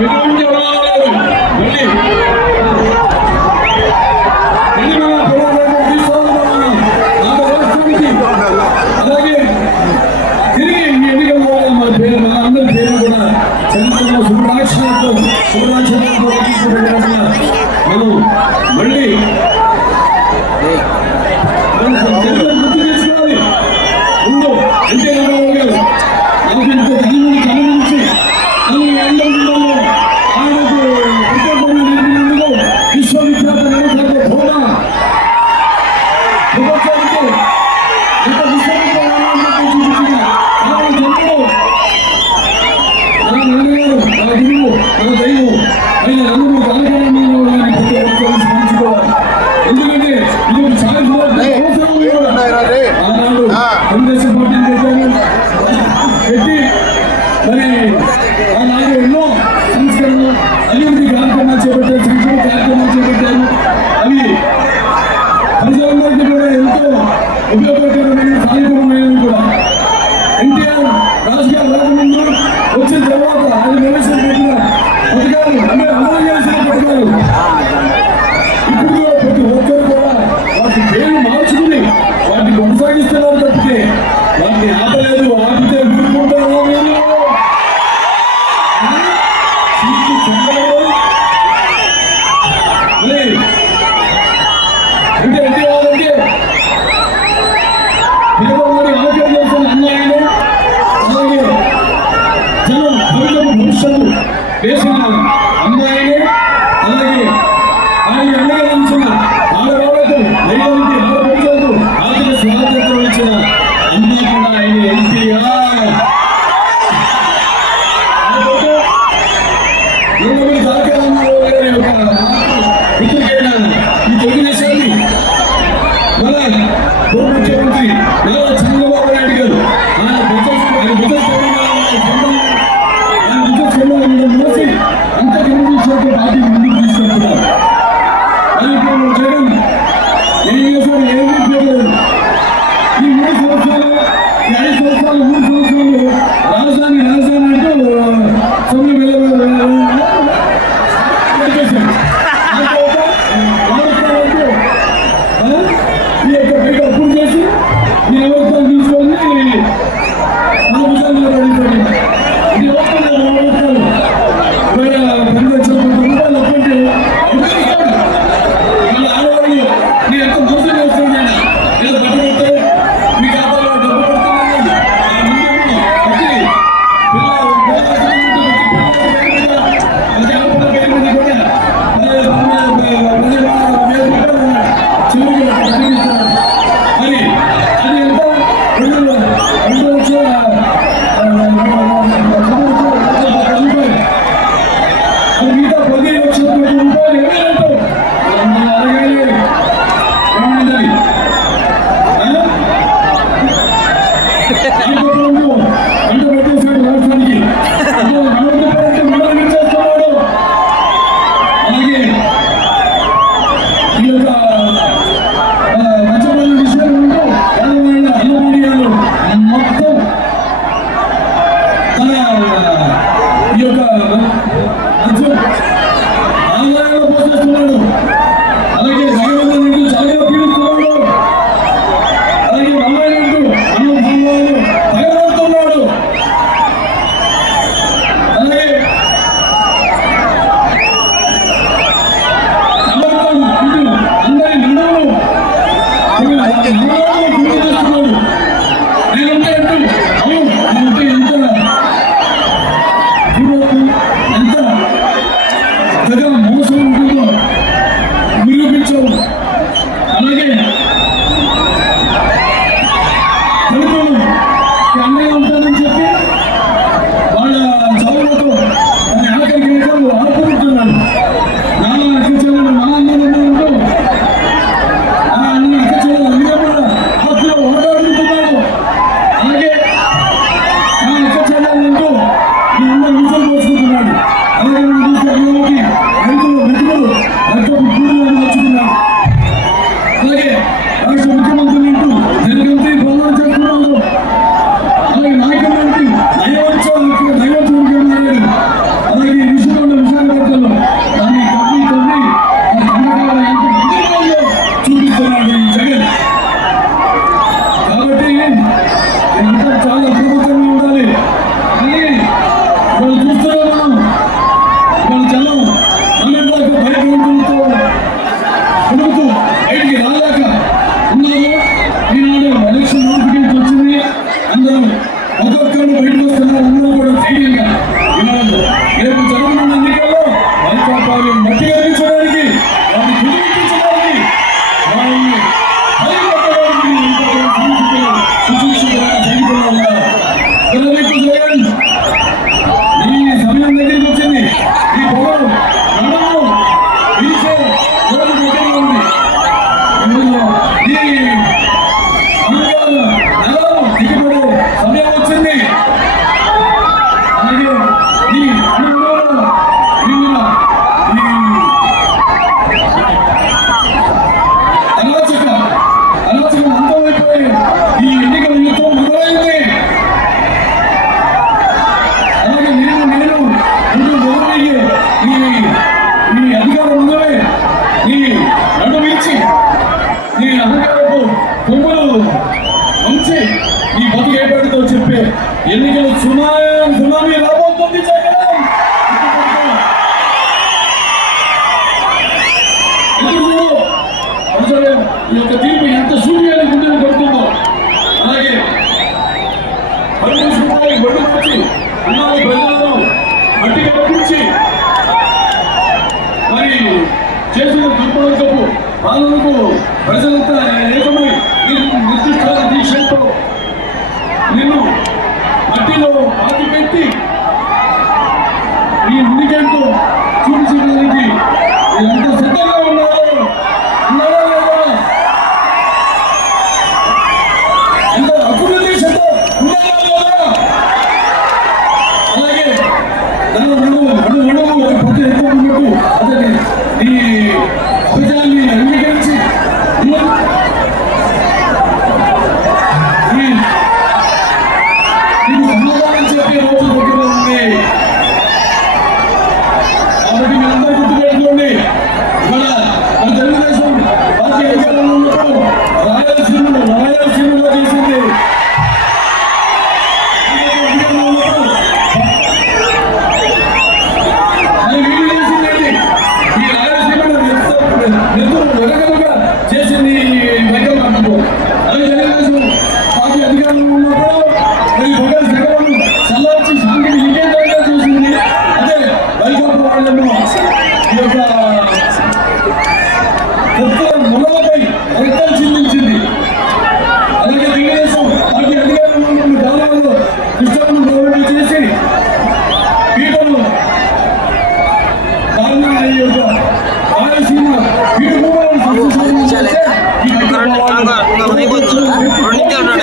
Good పేదవాడి ఆరోగ్యం చేసిన అన్యాయాలు అలాగే జనం భవిష్యత్తు వేసిన you go to the moon.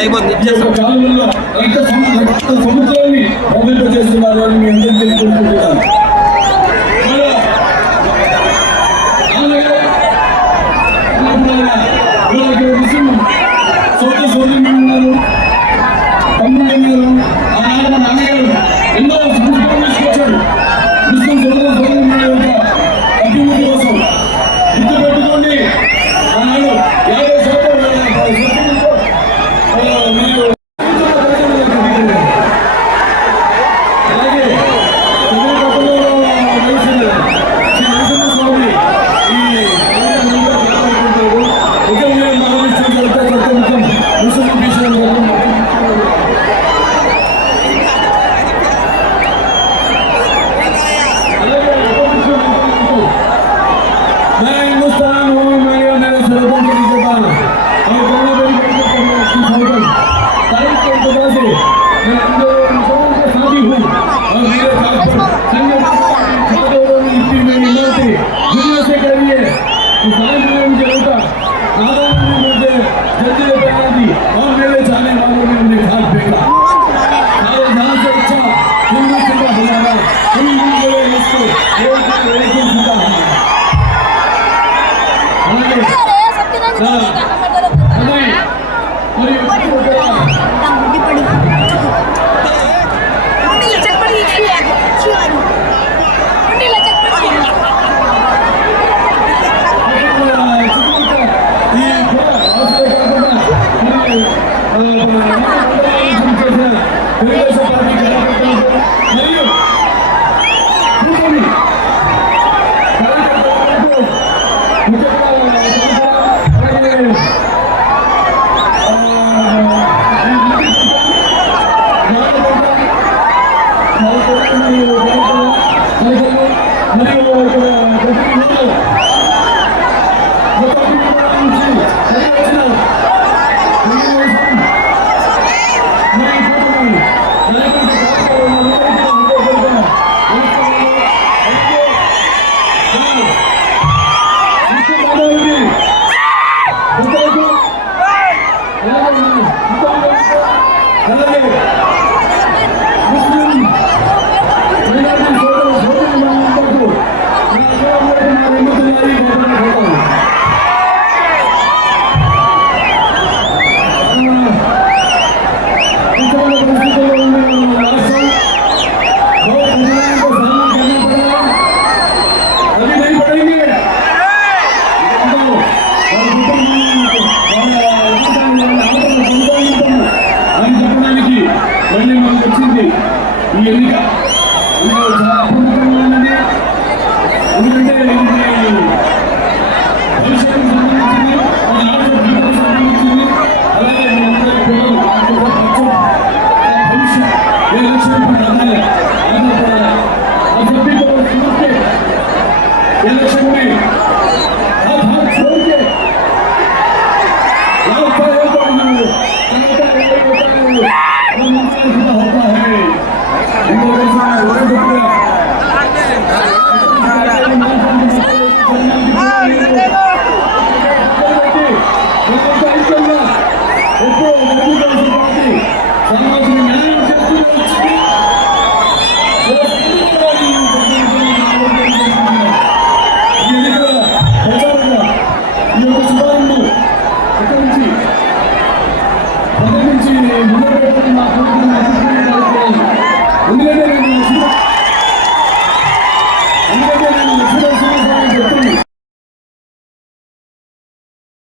అయిపోతుంది ఈ అలాగే 들립니까?